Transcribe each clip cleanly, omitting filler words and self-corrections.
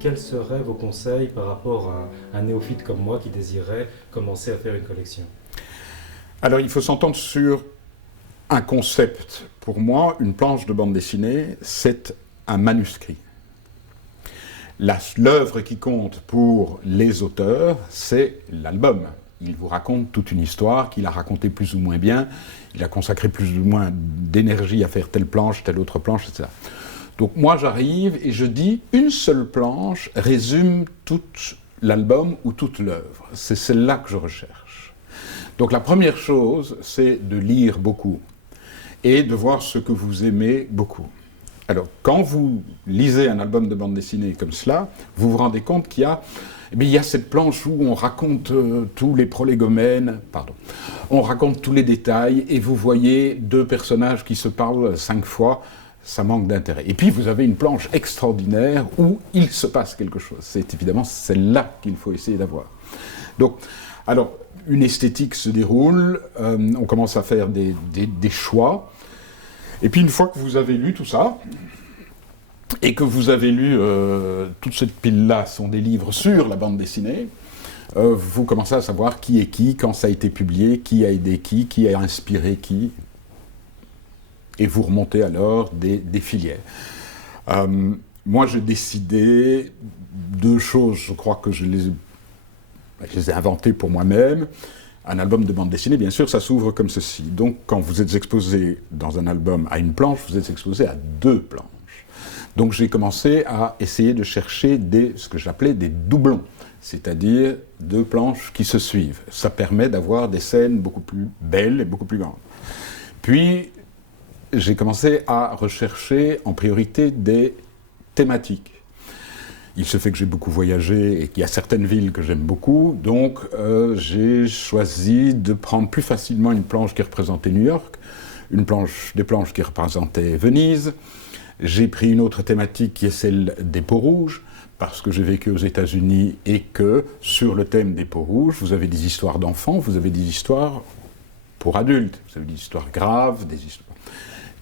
quels seraient vos conseils par rapport à un néophyte comme moi qui désirait commencer à faire une collection? Alors, il faut s'entendre sur un concept. Pour moi, une planche de bande dessinée, c'est un manuscrit. L'œuvre qui compte pour les auteurs, c'est l'album. Il vous raconte toute une histoire qu'il a racontée plus ou moins bien, il a consacré plus ou moins d'énergie à faire telle planche, telle autre planche, etc. Donc moi j'arrive et je dis une seule planche résume tout l'album ou toute l'œuvre. C'est celle-là que je recherche. Donc la première chose, c'est de lire beaucoup et de voir ce que vous aimez beaucoup. Alors, quand vous lisez un album de bande dessinée comme cela, vous vous rendez compte qu'il y a, il y a cette planche où on raconte tous les prolégomènes, on raconte tous les détails, et vous voyez deux personnages qui se parlent 5 fois, ça manque d'intérêt. Et puis vous avez une planche extraordinaire où il se passe quelque chose. C'est évidemment celle-là qu'il faut essayer d'avoir. Donc, alors, une esthétique se déroule, on commence à faire des choix. Et puis une fois que vous avez lu tout ça, et que vous avez lu toute cette pile-là sont des livres sur la bande dessinée, vous commencez à savoir qui est qui, quand ça a été publié, qui a aidé qui a inspiré qui, et vous remontez alors des filières. Moi j'ai décidé 2 choses, je crois que je les ai inventées pour moi-même. Un album de bande dessinée, bien sûr, ça s'ouvre comme ceci. Donc, quand vous êtes exposé dans un album à une planche, vous êtes exposé à 2 planches. Donc, j'ai commencé à essayer de chercher ce que j'appelais des doublons, c'est-à-dire 2 planches qui se suivent. Ça permet d'avoir des scènes beaucoup plus belles et beaucoup plus grandes. Puis, j'ai commencé à rechercher en priorité des thématiques. Il se fait que j'ai beaucoup voyagé et qu'il y a certaines villes que j'aime beaucoup, donc j'ai choisi de prendre plus facilement une planche qui représentait New York, des planches qui représentaient Venise. J'ai pris une autre thématique qui est celle des peaux rouges, parce que j'ai vécu aux États-Unis et que sur le thème des peaux rouges, vous avez des histoires d'enfants, vous avez des histoires pour adultes, vous avez des histoires graves, des histoires...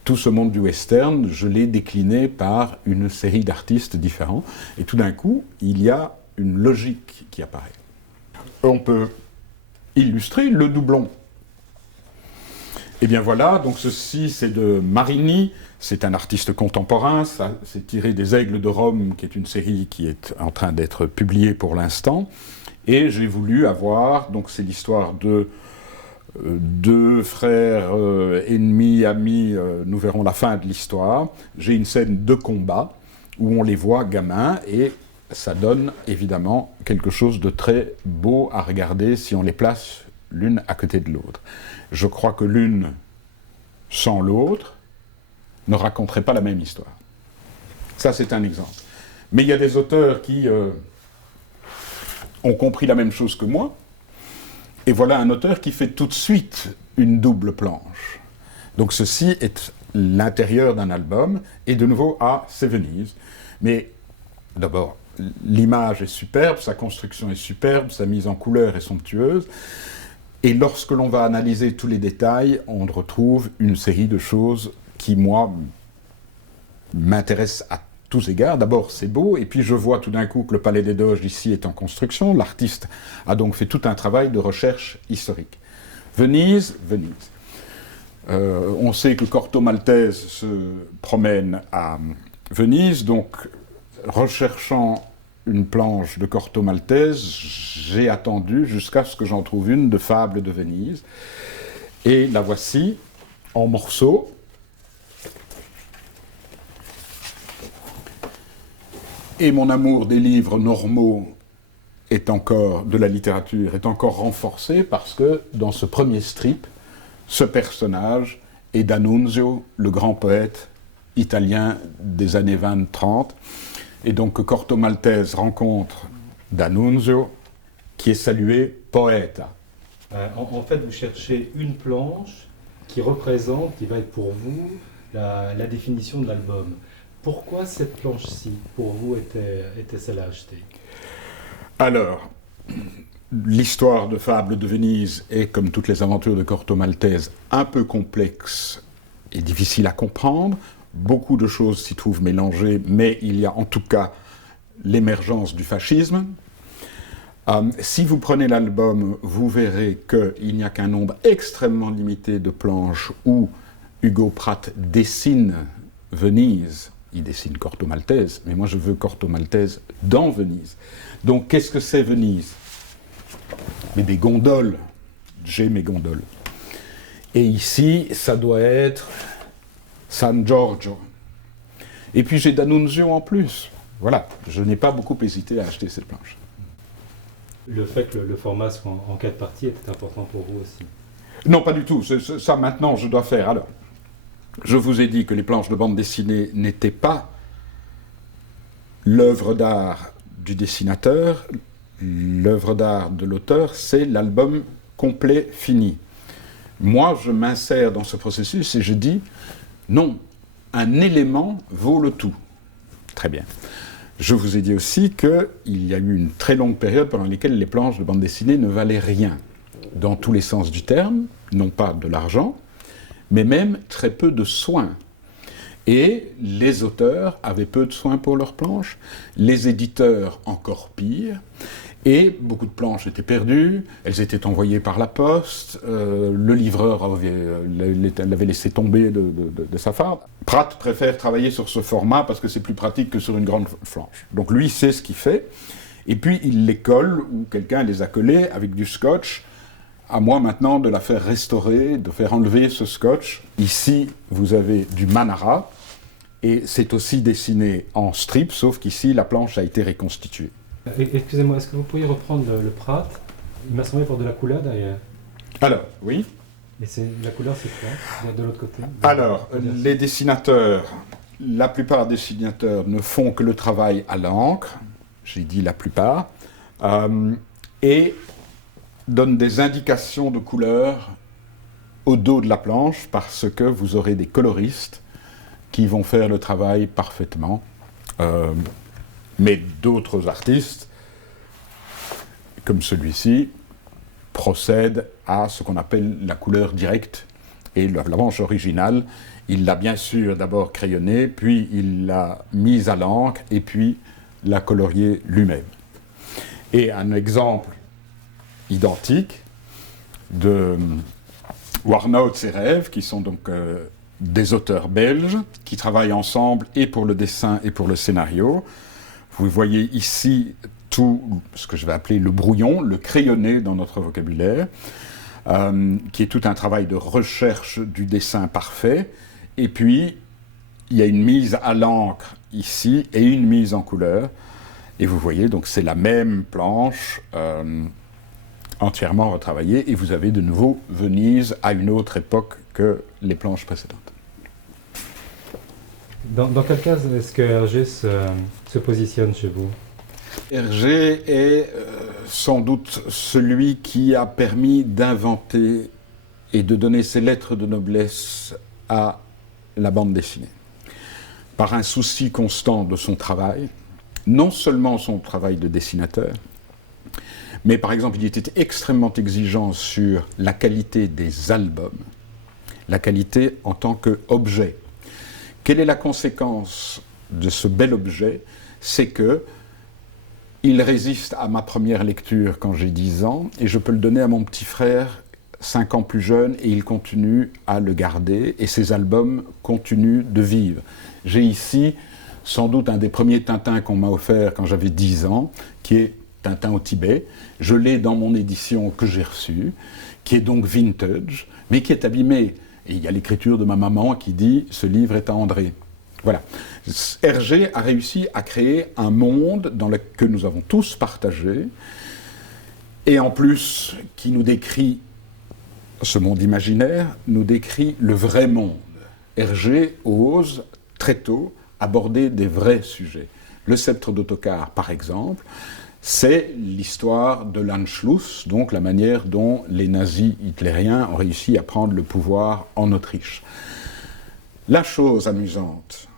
Tout ce monde du western, je l'ai décliné par une série d'artistes différents. Et tout d'un coup, il y a une logique qui apparaît. On peut illustrer le doublon. Et bien voilà, donc ceci c'est de Marini, c'est un artiste contemporain, ça c'est tiré des Aigles de Rome, qui est une série qui est en train d'être publiée pour l'instant. Et j'ai voulu avoir, donc c'est l'histoire de 2 frères ennemis, amis, nous verrons la fin de l'histoire. J'ai une scène de combat où on les voit gamins et ça donne évidemment quelque chose de très beau à regarder si on les place l'une à côté de l'autre. Je crois que l'une sans l'autre ne raconterait pas la même histoire. Ça c'est un exemple. Mais il y a des auteurs qui ont compris la même chose que moi. Et voilà un auteur qui fait tout de suite une double planche. Donc ceci est l'intérieur d'un album, et de nouveau, c'est Venise. Mais d'abord, l'image est superbe, sa construction est superbe, sa mise en couleur est somptueuse, et lorsque l'on va analyser tous les détails, on retrouve une série de choses qui, moi, m'intéressent à tous égards. D'abord, c'est beau, et puis je vois tout d'un coup que le Palais des Doges ici est en construction. L'artiste a donc fait tout un travail de recherche historique. Venise. On sait que Corto Maltese se promène à Venise, donc recherchant une planche de Corto Maltese, j'ai attendu jusqu'à ce que j'en trouve une de Fables de Venise. Et la voici en morceaux. Et mon amour des livres normaux de la littérature est encore renforcé parce que dans ce premier strip, ce personnage est D'Annunzio, le grand poète italien des années 20-30. Et donc Corto Maltese rencontre D'Annunzio, qui est salué poeta. En fait, vous cherchez une planche qui va être pour vous la définition de l'album. Pourquoi cette planche-ci, pour vous, était celle à acheter? Alors, l'histoire de Fables de Venise est, comme toutes les aventures de Corto Maltese, un peu complexe et difficile à comprendre. Beaucoup de choses s'y trouvent mélangées, mais il y a en tout cas l'émergence du fascisme. Si vous prenez l'album, vous verrez qu'il n'y a qu'un nombre extrêmement limité de planches où Hugo Pratt dessine Venise. Il dessine Corto Maltese, mais moi je veux Corto Maltese dans Venise. Donc qu'est-ce que c'est Venise? Mais des gondoles. J'ai mes gondoles. Et ici, ça doit être San Giorgio. Et puis j'ai D'Annunzio en plus. Voilà, je n'ai pas beaucoup hésité à acheter cette planche. Le fait que le format soit en 4 parties était important pour vous aussi? Non, pas du tout. Ça, maintenant, je dois faire. Alors, je vous ai dit que les planches de bande dessinée n'étaient pas l'œuvre d'art du dessinateur. L'œuvre d'art de l'auteur, c'est l'album complet fini. Moi, je m'insère dans ce processus et je dis, non, un élément vaut le tout. Très bien. Je vous ai dit aussi qu'il y a eu une très longue période pendant laquelle les planches de bande dessinée ne valaient rien, dans tous les sens du terme, non pas de l'argent, mais même très peu de soins. Et les auteurs avaient peu de soins pour leurs planches, les éditeurs encore pire, et beaucoup de planches étaient perdues, elles étaient envoyées par la poste, le livreur l'avait laissé tomber de sa farde. Pratt préfère travailler sur ce format parce que c'est plus pratique que sur une grande planche. Donc lui sait ce qu'il fait, et puis il les colle, ou quelqu'un les a collés avec du scotch. À moi maintenant de la faire restaurer, de faire enlever ce scotch. Ici, vous avez du Manara, et c'est aussi dessiné en strip, sauf qu'ici, la planche a été reconstituée. Excusez-moi, est-ce que vous pourriez reprendre le Pratt? Il m'a semblé pour de la couleur derrière. Alors, oui. Et la couleur, c'est quoi de l'autre côté? Alors, les dessinateurs, la plupart des dessinateurs ne font que le travail à l'encre, j'ai dit la plupart, et donnent des indications de couleur au dos de la planche parce que vous aurez des coloristes qui vont faire le travail parfaitement. Mais d'autres artistes, comme celui-ci, procèdent à ce qu'on appelle la couleur directe. Et la planche originale, il l'a bien sûr d'abord crayonnée, puis il l'a mise à l'encre, et puis l'a coloriée lui-même. Et un exemple identique de Warnout et Rêve, qui sont donc des auteurs belges, qui travaillent ensemble et pour le dessin et pour le scénario. Vous voyez ici tout ce que je vais appeler le brouillon, le crayonné dans notre vocabulaire, qui est tout un travail de recherche du dessin parfait. Et puis, il y a une mise à l'encre ici et une mise en couleur. Et vous voyez, donc c'est la même planche entièrement retravaillée. Et vous avez de nouveau Venise à une autre époque que les planches précédentes. Dans quel cas est-ce que Hergé se positionne chez vous? Hergé est sans doute celui qui a permis d'inventer et de donner ses lettres de noblesse à la bande dessinée. Par un souci constant de son travail, non seulement son travail de dessinateur, mais par exemple il était extrêmement exigeant sur la qualité des albums, la qualité en tant qu'objet. Quelle est la conséquence de ce bel objet? C'est que il résiste à ma première lecture quand j'ai 10 ans, et je peux le donner à mon petit frère 5 ans plus jeune, et il continue à le garder, et ses albums continuent de vivre. J'ai ici sans doute un des premiers Tintins qu'on m'a offert quand j'avais 10 ans, qui est Tintin au Tibet. Je l'ai dans mon édition que j'ai reçue, qui est donc vintage, mais qui est abîmée. Et il y a l'écriture de ma maman qui dit « Ce livre est à André ». Voilà. Hergé a réussi à créer un monde que nous avons tous partagé, et en plus, qui nous décrit, ce monde imaginaire, nous décrit le vrai monde. Hergé ose, très tôt, aborder des vrais sujets. Le sceptre d'Ottokar, par exemple, c'est l'histoire de l'Anschluss, donc la manière dont les nazis hitlériens ont réussi à prendre le pouvoir en Autriche. La chose amusante,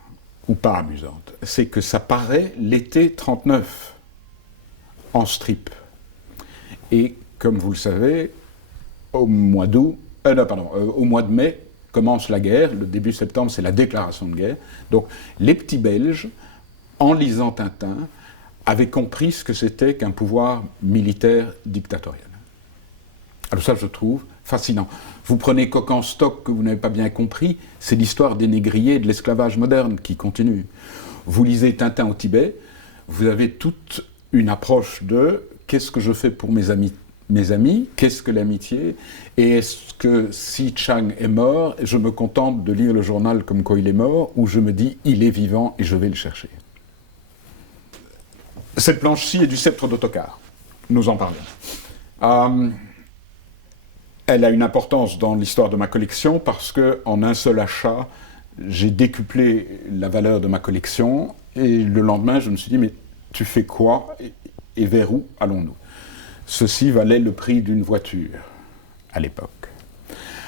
ou pas amusante, c'est que ça paraît l'été 1939, en strip. Et comme vous le savez, au mois de mai, commence la guerre. Le début septembre, c'est la déclaration de guerre. Donc, les petits Belges, en lisant Tintin, avait compris ce que c'était qu'un pouvoir militaire dictatorial. Alors ça, je trouve fascinant. Vous prenez Kock-en-Stock, que vous n'avez pas bien compris, c'est l'histoire des négriers et de l'esclavage moderne qui continue. Vous lisez Tintin au Tibet, vous avez toute une approche de qu'est-ce que je fais pour mes amis, qu'est-ce que l'amitié, et est-ce que si Chang est mort, je me contente de lire le journal comme quoi il est mort, ou je me dis il est vivant et je vais le chercher. Cette planche-ci est du sceptre d'Ottokar, nous en parlions. Elle a une importance dans l'histoire de ma collection parce qu'en un seul achat, j'ai décuplé la valeur de ma collection et le lendemain, je me suis dit, mais tu fais quoi et vers où allons-nous? Ceci valait le prix d'une voiture à l'époque.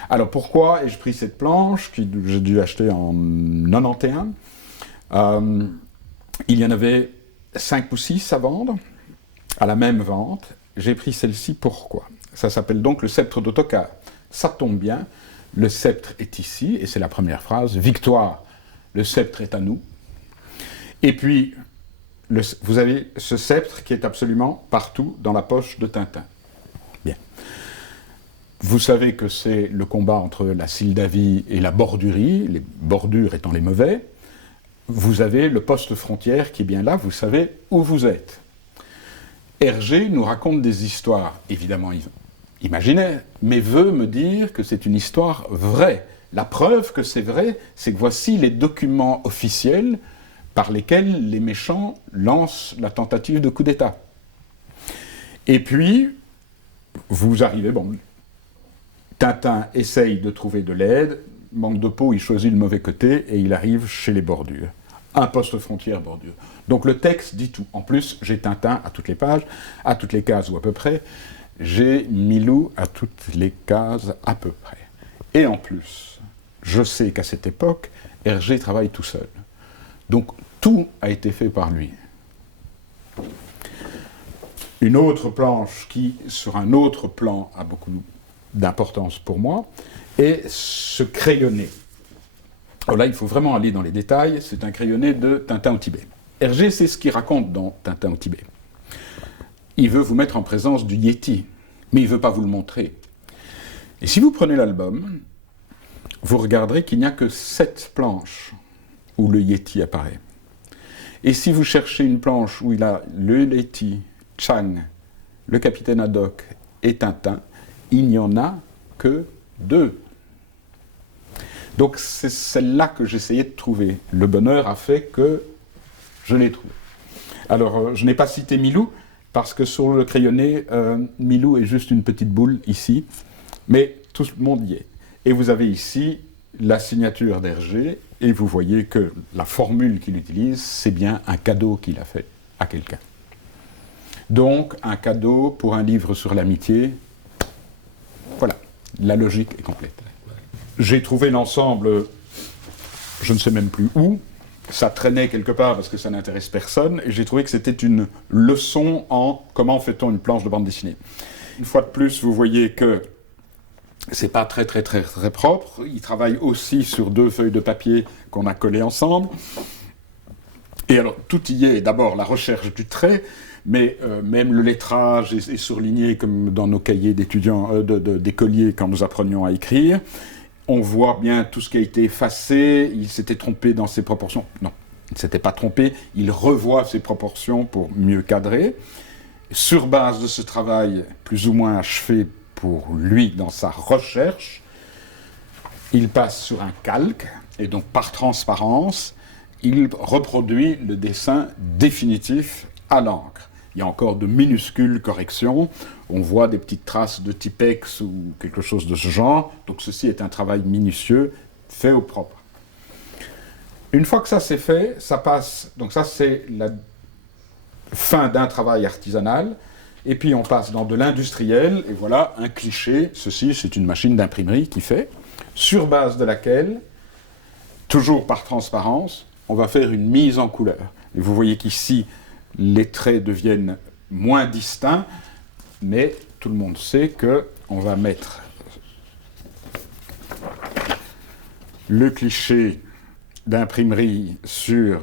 Alors pourquoi ai-je pris cette planche que j'ai dû acheter en 91? Il y en avait 5 ou 6 à vendre, à la même vente. J'ai pris celle-ci, pourquoi? Ça s'appelle donc le sceptre d'Ottokar. Ça tombe bien, le sceptre est ici, et c'est la première phrase, victoire, le sceptre est à nous. Et puis, vous avez ce sceptre qui est absolument partout dans la poche de Tintin. Bien. Vous savez que c'est le combat entre la Sildavie et la bordurie, les bordures étant les mauvais. Vous avez le poste frontière qui est bien là, vous savez où vous êtes. Hergé nous raconte des histoires, évidemment imaginaires, mais veut me dire que c'est une histoire vraie. La preuve que c'est vrai, c'est que voici les documents officiels par lesquels les méchants lancent la tentative de coup d'État. Et puis, vous arrivez, Tintin essaye de trouver de l'aide, manque de peau, il choisit le mauvais côté et il arrive chez les bordures. Un poste frontière bordure. Donc le texte dit tout. En plus, j'ai Tintin à toutes les pages, à toutes les cases ou à peu près. J'ai Milou à toutes les cases à peu près. Et en plus, je sais qu'à cette époque, Hergé travaille tout seul. Donc tout a été fait par lui. Une autre planche qui, sur un autre plan, a beaucoup d'importance pour moi, est ce crayonné. Alors là, il faut vraiment aller dans les détails. C'est un crayonné de Tintin au Tibet. Hergé, c'est ce qu'il raconte dans Tintin au Tibet. Il veut vous mettre en présence du Yéti, mais il ne veut pas vous le montrer. Et si vous prenez l'album, vous regarderez qu'il n'y a que 7 planches où le Yéti apparaît. Et si vous cherchez une planche où il a le Yéti, Chang, le capitaine Haddock et Tintin, il n'y en a que 2. Donc c'est celle-là que j'essayais de trouver. Le bonheur a fait que je l'ai trouvé. Alors, je n'ai pas cité Milou, parce que sur le crayonné, Milou est juste une petite boule ici, mais tout le monde y est. Et vous avez ici la signature d'Hergé, et vous voyez que la formule qu'il utilise, c'est bien un cadeau qu'il a fait à quelqu'un. Donc, un cadeau pour un livre sur l'amitié, voilà, la logique est complète. J'ai trouvé l'ensemble, je ne sais même plus où, ça traînait quelque part parce que ça n'intéresse personne, et j'ai trouvé que c'était une leçon en comment fait-on une planche de bande dessinée. Une fois de plus, vous voyez que c'est pas très propre. Il travaille aussi sur 2 feuilles de papier qu'on a collées ensemble. Et alors, tout y est, d'abord la recherche du trait, mais même le lettrage est surligné comme dans nos cahiers d'étudiants, d'écoliers quand nous apprenions à écrire. On voit bien tout ce qui a été effacé, il s'était trompé dans ses proportions. Non, il ne s'était pas trompé, il revoit ses proportions pour mieux cadrer. Sur base de ce travail plus ou moins achevé pour lui dans sa recherche, il passe sur un calque, et donc par transparence, il reproduit le dessin définitif à l'encre. Il y a encore de minuscules corrections, on voit des petites traces de Tipex ou quelque chose de ce genre, donc ceci est un travail minutieux, fait au propre. Une fois que ça c'est fait, ça passe, donc ça c'est la fin d'un travail artisanal, et puis on passe dans de l'industriel, et voilà un cliché, ceci c'est une machine d'imprimerie qui fait, sur base de laquelle, toujours par transparence, on va faire une mise en couleur. Et vous voyez qu'ici, les traits deviennent moins distincts, mais tout le monde sait qu'on va mettre le cliché d'imprimerie sur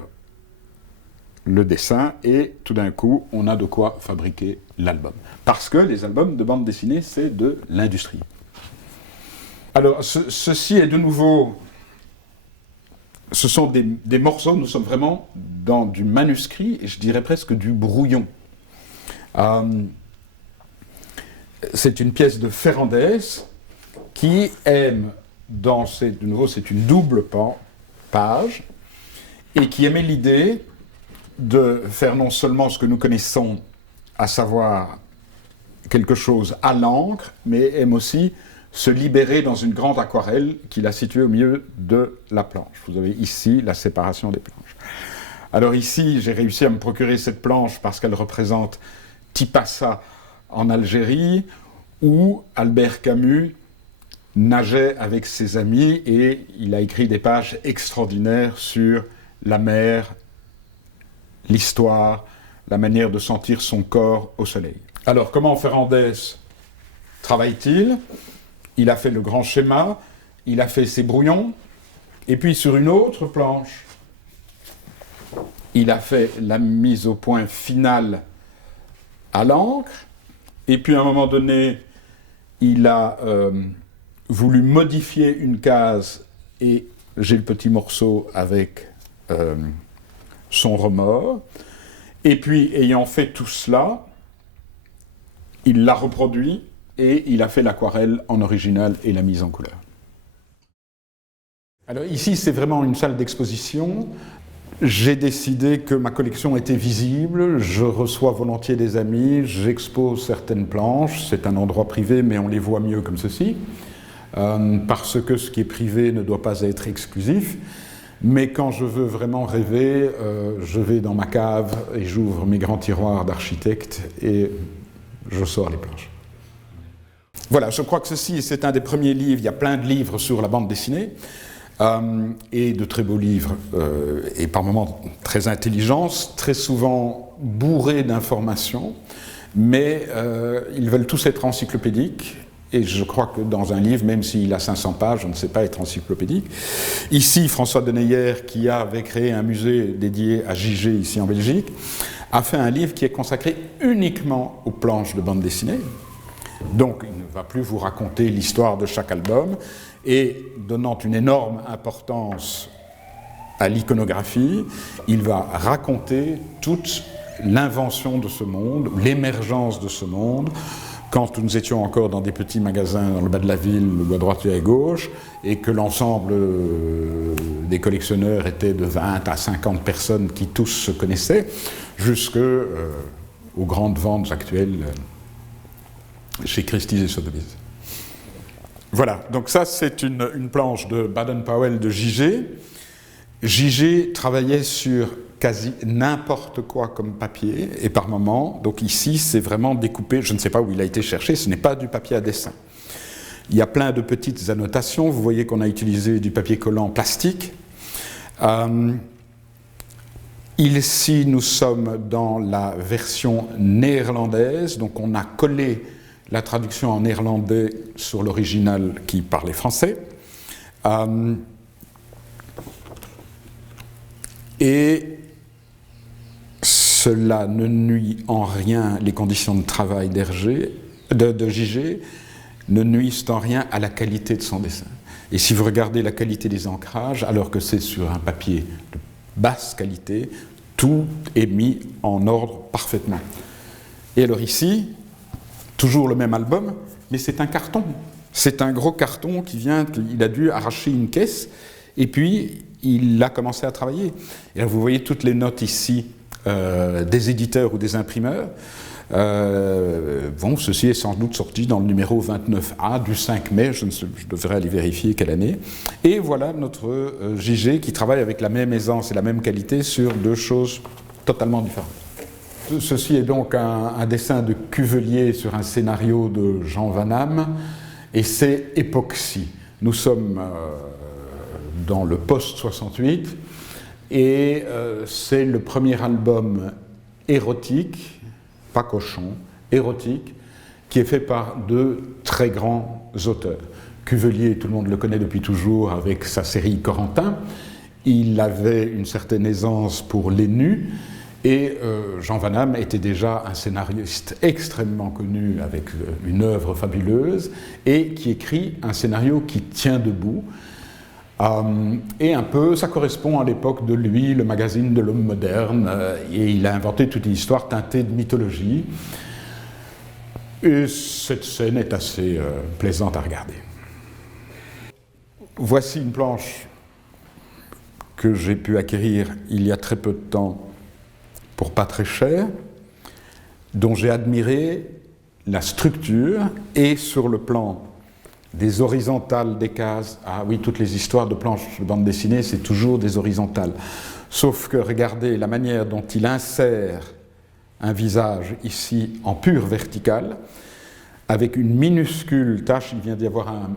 le dessin, et tout d'un coup, on a de quoi fabriquer l'album. Parce que les albums de bande dessinée, c'est de l'industrie. Alors, ceci est de nouveau... Ce sont des morceaux, nous sommes vraiment dans du manuscrit, et je dirais presque du brouillon. C'est une pièce de Ferrandez qui aime, de nouveau c'est une double page, et qui aimait l'idée de faire non seulement ce que nous connaissons, à savoir quelque chose à l'encre, mais aime aussi se libérer dans une grande aquarelle qu'il a située au milieu de la planche. Vous avez ici la séparation des planches. Alors ici, j'ai réussi à me procurer cette planche parce qu'elle représente Tipasa en Algérie, où Albert Camus nageait avec ses amis et il a écrit des pages extraordinaires sur la mer, l'histoire, la manière de sentir son corps au soleil. Alors, comment Ferrandez travaille-t-il ? Il a fait le grand schéma, il a fait ses brouillons, et puis sur une autre planche, il a fait la mise au point finale à l'encre, et puis à un moment donné, il a voulu modifier une case, et j'ai le petit morceau avec son remords, et puis ayant fait tout cela, il l'a reproduit, et il a fait l'aquarelle en original et la mise en couleur. Alors ici, c'est vraiment une salle d'exposition. J'ai décidé que ma collection était visible, je reçois volontiers des amis, j'expose certaines planches, c'est un endroit privé, mais on les voit mieux comme ceci, parce que ce qui est privé ne doit pas être exclusif. Mais quand je veux vraiment rêver, je vais dans ma cave et j'ouvre mes grands tiroirs d'architecte et je sors les planches. Voilà, je crois que ceci, c'est un des premiers livres. Il y a plein de livres sur la bande dessinée, et de très beaux livres, et par moments très intelligents, très souvent bourrés d'informations, mais ils veulent tous être encyclopédiques, et je crois que dans un livre, même s'il a 500 pages, on ne sait pas être encyclopédique. Ici, François Deneyer, qui avait créé un musée dédié à Gigé, ici en Belgique, a fait un livre qui est consacré uniquement aux planches de bande dessinée. Donc, il ne va plus vous raconter l'histoire de chaque album, et donnant une énorme importance à l'iconographie, il va raconter toute l'invention de ce monde, l'émergence de ce monde, quand nous étions encore dans des petits magasins dans le bas de la ville, ou à droite et à gauche, et que l'ensemble des collectionneurs étaient de 20 à 50 personnes qui tous se connaissaient, jusqu'aux grandes ventes actuelles chez Christie's et Sotheby's. Voilà, donc ça c'est une planche de Baden-Powell de Gigé. Gigé travaillait sur quasi n'importe quoi comme papier, et par moments, donc ici c'est vraiment découpé, je ne sais pas où il a été cherché, ce n'est pas du papier à dessin. Il y a plein de petites annotations, vous voyez qu'on a utilisé du papier collant plastique. Ici nous sommes dans la version néerlandaise, donc on a collé la traduction en néerlandais sur l'original qui parlait français. Et cela ne nuit en rien, les conditions de travail de Gigé ne nuisent en rien à la qualité de son dessin. Et si vous regardez la qualité des ancrages, alors que c'est sur un papier de basse qualité, tout est mis en ordre parfaitement. Et alors ici, toujours le même album, mais c'est un carton. C'est un gros carton qui vient, il a dû arracher une caisse, et puis il a commencé à travailler. Et là, vous voyez toutes les notes ici des éditeurs ou des imprimeurs. Bon, ceci est sans doute sorti dans le numéro 29A du 5 mai, je devrais aller vérifier quelle année. Et voilà notre Gigé qui travaille avec la même aisance et la même qualité sur deux choses totalement différentes. Ceci est donc un dessin de Cuvelier sur un scénario de Jean Van Hamme, et c'est Époxy. Nous sommes dans le post-68, et c'est le premier album érotique, pas cochon, érotique, qui est fait par deux très grands auteurs. Cuvelier, tout le monde le connaît depuis toujours avec sa série Corentin. Il avait une certaine aisance pour les nus, et il a Et Jean Van Hamme était déjà un scénariste extrêmement connu avec une œuvre fabuleuse et qui écrit un scénario qui tient debout. Et un peu, ça correspond à l'époque de lui, le magazine de l'homme moderne, et il a inventé toute une histoire teintée de mythologie. Et cette scène est assez plaisante à regarder. Voici une planche que j'ai pu acquérir il y a très peu de temps pour pas très cher, dont j'ai admiré la structure et sur le plan des horizontales des cases. Ah oui, toutes les histoires de planches de bande dessinée, c'est toujours des horizontales. Sauf que regardez la manière dont il insère un visage ici en pure verticale, avec une minuscule tache, il vient d'y avoir un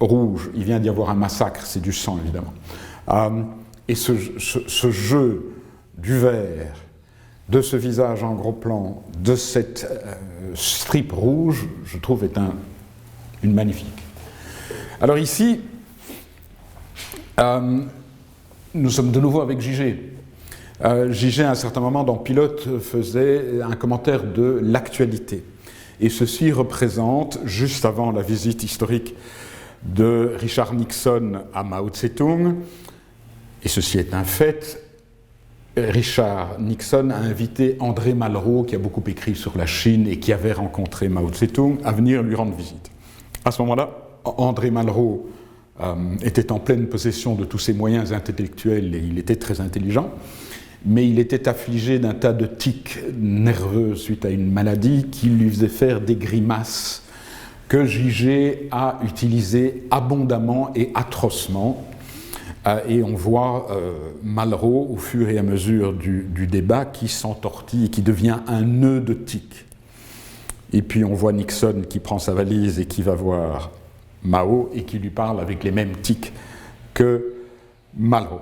rouge, il vient d'y avoir un massacre, c'est du sang évidemment. Et ce jeu du vert, de ce visage en gros plan, de cette strip rouge, je trouve est une magnifique. Alors ici, nous sommes de nouveau avec J.G. J.G. à un certain moment dans Pilote faisait un commentaire de l'actualité. Et ceci représente, juste avant la visite historique de Richard Nixon à Mao Tse-tung, et ceci est un fait, Richard Nixon a invité André Malraux, qui a beaucoup écrit sur la Chine et qui avait rencontré Mao Tse-tung, à venir lui rendre visite. À ce moment-là, André Malraux était en pleine possession de tous ses moyens intellectuels et il était très intelligent, mais il était affligé d'un tas de tics nerveux suite à une maladie qui lui faisait faire des grimaces que J.G. a utilisées abondamment et atrocement. Et on voit Malraux, au fur et à mesure du débat, qui s'entortille et qui devient un nœud de tics. Et puis on voit Nixon qui prend sa valise et qui va voir Mao et qui lui parle avec les mêmes tics que Malraux.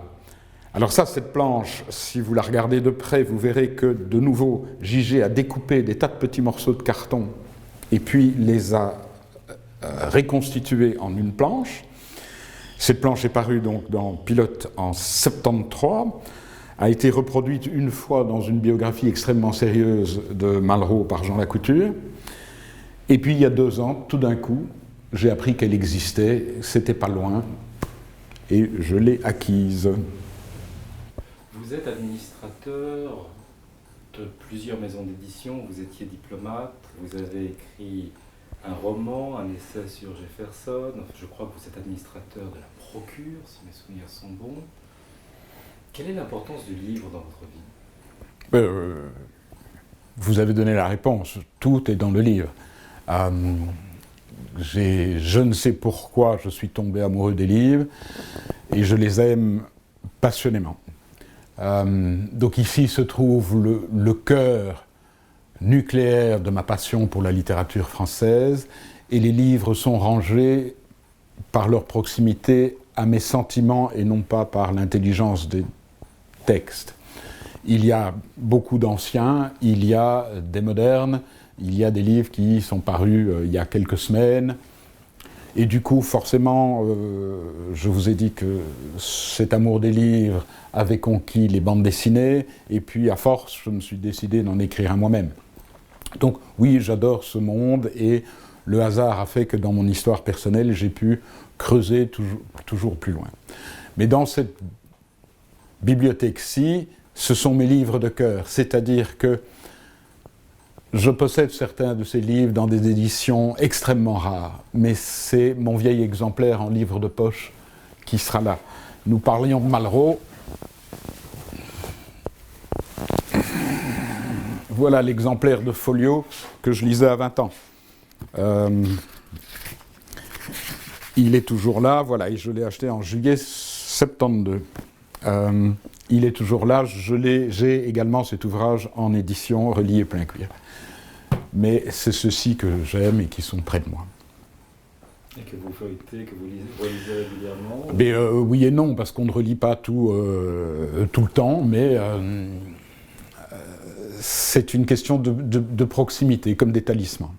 Alors ça, cette planche, si vous la regardez de près, vous verrez que de nouveau, J.G. a découpé des tas de petits morceaux de carton et puis les a reconstitués en une planche. Cette planche est parue donc dans Pilote en 1973, a été reproduite une fois dans une biographie extrêmement sérieuse de Malraux par Jean Lacouture. Et puis il y a 2 ans, tout d'un coup, j'ai appris qu'elle existait, c'était pas loin, et je l'ai acquise. Vous êtes administrateur de plusieurs maisons d'édition, vous étiez diplomate, vous avez écrit un roman, un essai sur Jefferson, je crois que vous êtes administrateur de la Procure, si mes souvenirs sont bons. Quelle est l'importance du livre dans votre vie ? Vous avez donné la réponse, tout est dans le livre. Je ne sais pourquoi je suis tombé amoureux des livres et je les aime passionnément. Donc ici se trouve le cœur nucléaire de ma passion pour la littérature française et les livres sont rangés par leur proximité à mes sentiments et non pas par l'intelligence des textes. Il y a beaucoup d'anciens, il y a des modernes, il y a des livres qui sont parus il y a quelques semaines. Et du coup, forcément, je vous ai dit que cet amour des livres avait conquis les bandes dessinées, et puis à force, je me suis décidé d'en écrire un moi-même. Donc oui, j'adore ce monde, et le hasard a fait que dans mon histoire personnelle, j'ai pu creuser toujours plus loin. Mais dans cette bibliothèque-ci, ce sont mes livres de cœur, c'est-à-dire que je possède certains de ces livres dans des éditions extrêmement rares, mais c'est mon vieil exemplaire en livre de poche qui sera là. Nous parlions de Malraux. Voilà l'exemplaire de Folio que je lisais à 20 ans. Il est toujours là, voilà, et je l'ai acheté en juillet 72. Il est toujours là, j'ai également cet ouvrage en édition relié plein cuir. Mais c'est ceux-ci que j'aime et qui sont près de moi. Et que vous feuilletez, que vous relisez régulièrement ? Mais, oui et non, parce qu'on ne relit pas tout le temps, mais c'est une question de proximité, comme des talismans.